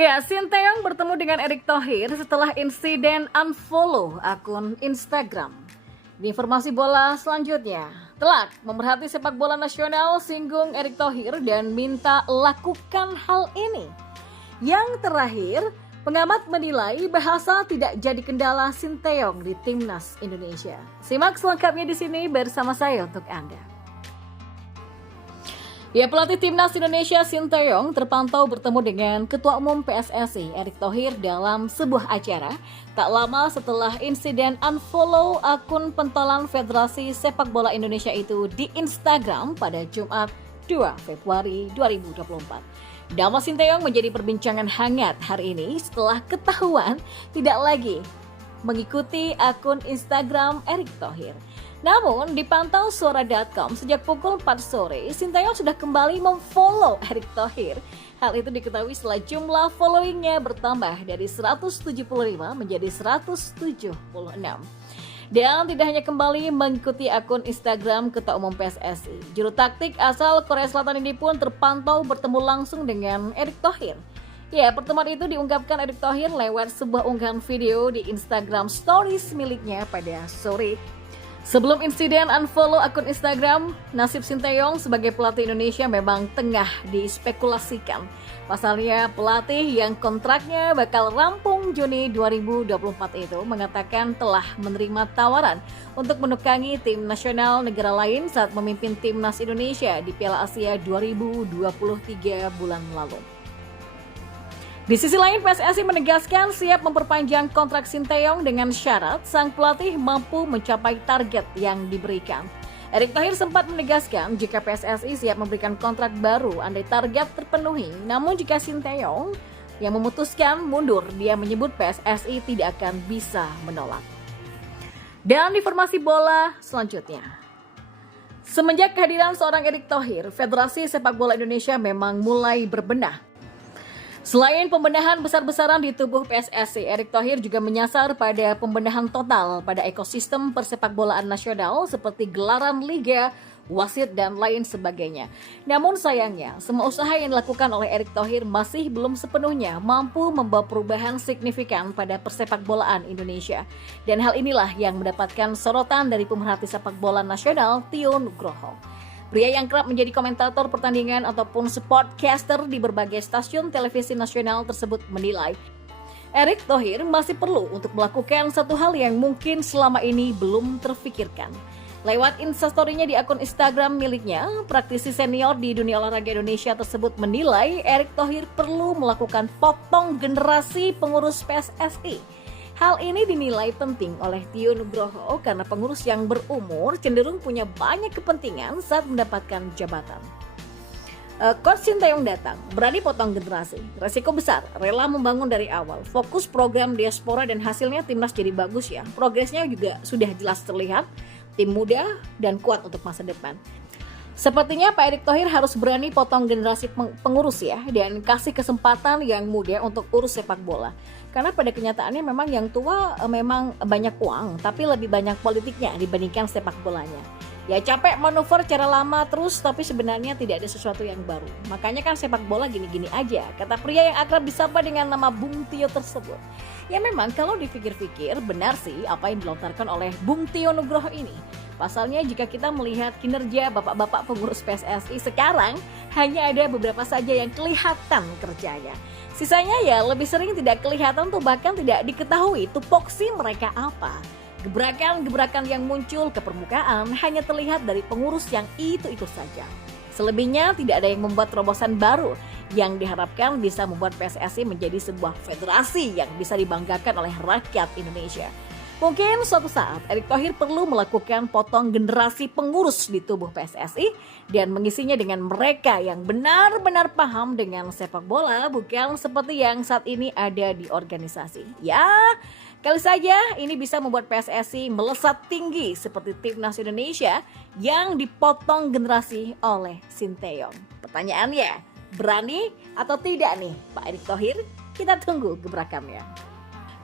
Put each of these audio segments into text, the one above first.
Ya, Sinteyong bertemu dengan Erick Thohir setelah insiden unfollow akun Instagram. Di informasi bola selanjutnya, telak memerhati sepak bola nasional singgung Erick Thohir dan minta lakukan hal ini. Yang terakhir, pengamat menilai bahasa tidak jadi kendala Sinteyong di Timnas Indonesia. Simak selengkapnya di sini bersama saya untuk Anda. Ya, pelatih Timnas Indonesia Sinteyong terpantau bertemu dengan Ketua Umum PSSI Erick Thohir dalam sebuah acara tak lama setelah insiden unfollow akun pentolan Federasi Sepak Bola Indonesia itu di Instagram pada Jumat 2 Februari 2024. Nama Sinteyong menjadi perbincangan hangat hari ini setelah ketahuan tidak lagi mengikuti akun Instagram Erick Thohir. Namun, dipantau suara.com sejak pukul 4 sore, Sinteyong sudah kembali memfollow Erick Thohir. Hal itu diketahui setelah jumlah followingnya bertambah dari 175 menjadi 176. Dan tidak hanya kembali mengikuti akun Instagram Ketua Umum PSSI, juru taktik asal Korea Selatan ini pun terpantau bertemu langsung dengan Erick Thohir. Ya, pertemuan itu diungkapkan Erick Thohir lewat sebuah unggahan video di Instagram Stories miliknya pada sore. Sebelum insiden unfollow akun Instagram, nasib Sinteyong sebagai pelatih Indonesia memang tengah dispekulasikan. Pasalnya, pelatih yang kontraknya bakal rampung Juni 2024 itu mengatakan telah menerima tawaran untuk menukangi tim nasional negara lain saat memimpin Timnas Indonesia di Piala Asia 2023 bulan lalu. Di sisi lain, PSSI menegaskan siap memperpanjang kontrak Sinteyong dengan syarat sang pelatih mampu mencapai target yang diberikan. Erick Thohir sempat menegaskan jika PSSI siap memberikan kontrak baru andai target terpenuhi. Namun jika Sinteyong yang memutuskan mundur, dia menyebut PSSI tidak akan bisa menolak. Dan informasi bola selanjutnya. Semenjak kehadiran seorang Erick Thohir, Federasi Sepak Bola Indonesia memang mulai berbenah. Selain pembenahan besar-besaran di tubuh PSSI, Erick Thohir juga menyasar pada pembenahan total pada ekosistem persepakbolaan nasional seperti gelaran liga, wasit, dan lain sebagainya. Namun sayangnya, semua usaha yang dilakukan oleh Erick Thohir masih belum sepenuhnya mampu membawa perubahan signifikan pada persepakbolaan Indonesia. Dan hal inilah yang mendapatkan sorotan dari pemerhati sepak bola nasional Tio Nugroho. Pria yang kerap menjadi komentator pertandingan ataupun sportcaster di berbagai stasiun televisi nasional tersebut menilai Erick Thohir masih perlu untuk melakukan satu hal yang mungkin selama ini belum terfikirkan. Lewat instastory-nya di akun Instagram miliknya, praktisi senior di dunia olahraga Indonesia tersebut menilai Erick Thohir perlu melakukan potong generasi pengurus PSSI. Hal ini dinilai penting oleh Tio Nugroho karena pengurus yang berumur cenderung punya banyak kepentingan saat mendapatkan jabatan. Coach Sinteyong datang, berani potong generasi, resiko besar, rela membangun dari awal, fokus program diaspora dan hasilnya timnas jadi bagus ya. Progresnya juga sudah jelas terlihat, tim muda dan kuat untuk masa depan. Sepertinya Pak Erick Thohir harus berani potong generasi pengurus ya dan kasih kesempatan yang muda untuk urus sepak bola. Karena pada kenyataannya memang yang tua memang banyak uang, tapi lebih banyak politiknya dibandingkan sepak bolanya. Ya capek manuver cara lama terus, tapi sebenarnya tidak ada sesuatu yang baru. Makanya kan sepak bola gini-gini aja, kata pria yang akrab disapa dengan nama Bung Tio tersebut. Ya memang kalau dipikir-pikir benar sih apa yang dilontarkan oleh Bung Tio Nugroho ini. Pasalnya jika kita melihat kinerja bapak-bapak pengurus PSSI sekarang, hanya ada beberapa saja yang kelihatan kerjanya. Sisanya ya lebih sering tidak kelihatan tuh, bahkan tidak diketahui tupoksi mereka apa. Gebrakan-gebrakan yang muncul ke permukaan hanya terlihat dari pengurus yang itu-itu saja. Selebihnya tidak ada yang membuat terobosan baru yang diharapkan bisa membuat PSSI menjadi sebuah federasi yang bisa dibanggakan oleh rakyat Indonesia. Mungkin suatu saat Erick Thohir perlu melakukan potong generasi pengurus di tubuh PSSI dan mengisinya dengan mereka yang benar-benar paham dengan sepak bola, bukan seperti yang saat ini ada di organisasi. Ya, kali saja ini bisa membuat PSSI melesat tinggi seperti Timnas Indonesia yang dipotong generasi oleh Sinteyong. Pertanyaannya, berani atau tidak nih Pak Erick Thohir? Kita tunggu gebrakannya.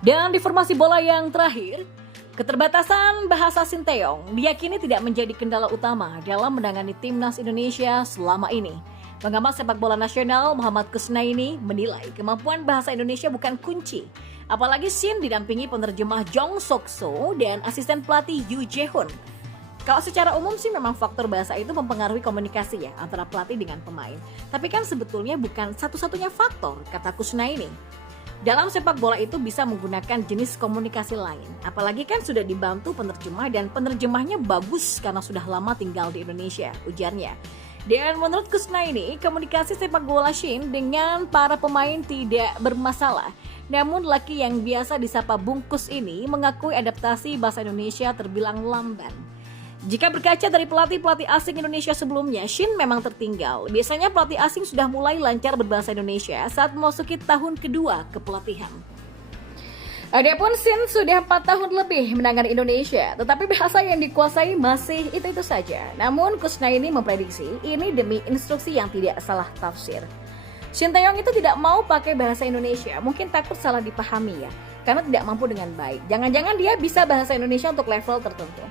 Dan di informasi bola yang terakhir, keterbatasan bahasa Sinteyong diyakini tidak menjadi kendala utama dalam menangani Timnas Indonesia selama ini. Pengamat sepak bola nasional Muhammad Kusnaini menilai kemampuan bahasa Indonesia bukan kunci. Apalagi Shin didampingi penerjemah Jong Sok So dan asisten pelatih Yu Jae-hoon. Kalau secara umum sih memang faktor bahasa itu mempengaruhi komunikasi ya antara pelatih dengan pemain. Tapi kan sebetulnya bukan satu-satunya faktor, kata Kusnaini. Dalam sepak bola itu bisa menggunakan jenis komunikasi lain. Apalagi kan sudah dibantu penerjemah dan penerjemahnya bagus karena sudah lama tinggal di Indonesia, ujarnya. Dan menurut Kusnaini, komunikasi sepak bola Shin dengan para pemain tidak bermasalah. Namun laki yang biasa disapa Bungkus ini mengakui adaptasi bahasa Indonesia terbilang lamban. Jika berkaca dari pelatih-pelatih asing Indonesia sebelumnya, Shin memang tertinggal. Biasanya pelatih asing sudah mulai lancar berbahasa Indonesia saat memasuki tahun kedua kepelatihan. Adapun Shin sudah 4 tahun lebih menangani Indonesia, tetapi bahasa yang dikuasai masih itu-itu saja. Namun Kusnaini memprediksi ini demi instruksi yang tidak salah tafsir. Shin Tae-yong itu tidak mau pakai bahasa Indonesia, mungkin takut salah dipahami ya, karena tidak mampu dengan baik. Jangan-jangan dia bisa bahasa Indonesia untuk level tertentu.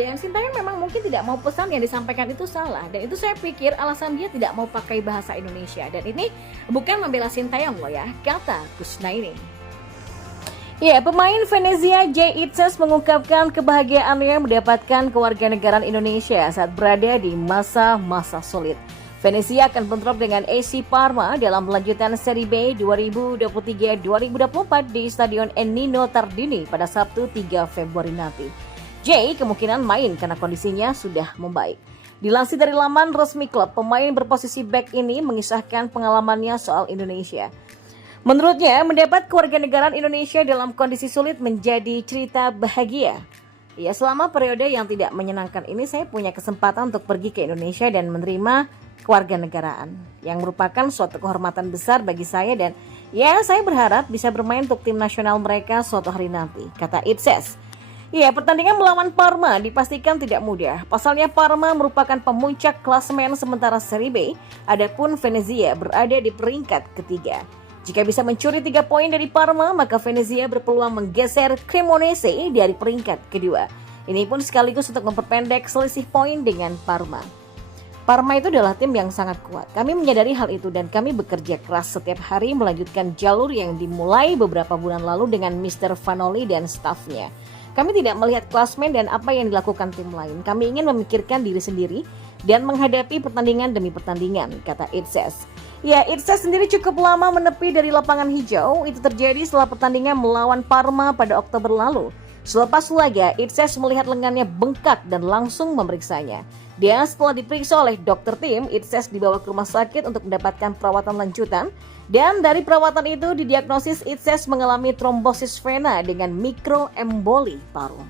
Dan Shin Tae-yong memang mungkin tidak mau pesan yang disampaikan itu salah. Dan itu saya pikir alasan dia tidak mau pakai bahasa Indonesia. Dan ini bukan membela Shin Tae-yong loh ya, kata Kusnaini. Ya, pemain Venezia Jay Itzes mengungkapkan kebahagiaannya mendapatkan kewarganegaraan Indonesia saat berada di masa-masa sulit. Venezia akan bentrok dengan AC Parma dalam lanjutan Serie B 2023-2024 di Stadion Ennio Tardini pada Sabtu 3 Februari nanti. Jay kemungkinan main karena kondisinya sudah membaik. Dilansir dari laman resmi klub, pemain berposisi back ini mengisahkan pengalamannya soal Indonesia. Menurutnya, mendapat kewarganegaraan Indonesia dalam kondisi sulit menjadi cerita bahagia. Ya, selama periode yang tidak menyenangkan ini, saya punya kesempatan untuk pergi ke Indonesia dan menerima kewarganegaraan, yang merupakan suatu kehormatan besar bagi saya dan ya, saya berharap bisa bermain untuk tim nasional mereka suatu hari nanti, kata Itzes. Ya, pertandingan melawan Parma dipastikan tidak mudah. Pasalnya Parma merupakan pemuncak klasemen sementara Serie B, adapun Venezia berada di peringkat ketiga. Jika bisa mencuri 3 poin dari Parma, maka Venezia berpeluang menggeser Cremonese dari peringkat kedua. Ini pun sekaligus untuk memperpendek selisih poin dengan Parma. Parma itu adalah tim yang sangat kuat. Kami menyadari hal itu dan kami bekerja keras setiap hari melanjutkan jalur yang dimulai beberapa bulan lalu dengan Mr. Vanoli dan stafnya. Kami tidak melihat klasmen dan apa yang dilakukan tim lain. Kami ingin memikirkan diri sendiri dan menghadapi pertandingan demi pertandingan, kata Itzes. Ya, Itzes sendiri cukup lama menepi dari lapangan hijau. Itu terjadi setelah pertandingan melawan Parma pada Oktober lalu. Selepas laga, Itzes melihat lengannya bengkak dan langsung memeriksanya. Dia setelah diperiksa oleh dokter tim, Itzes dibawa ke rumah sakit untuk mendapatkan perawatan lanjutan. Dan dari perawatan itu didiagnosis Itzes mengalami trombosis vena dengan mikroemboli paru.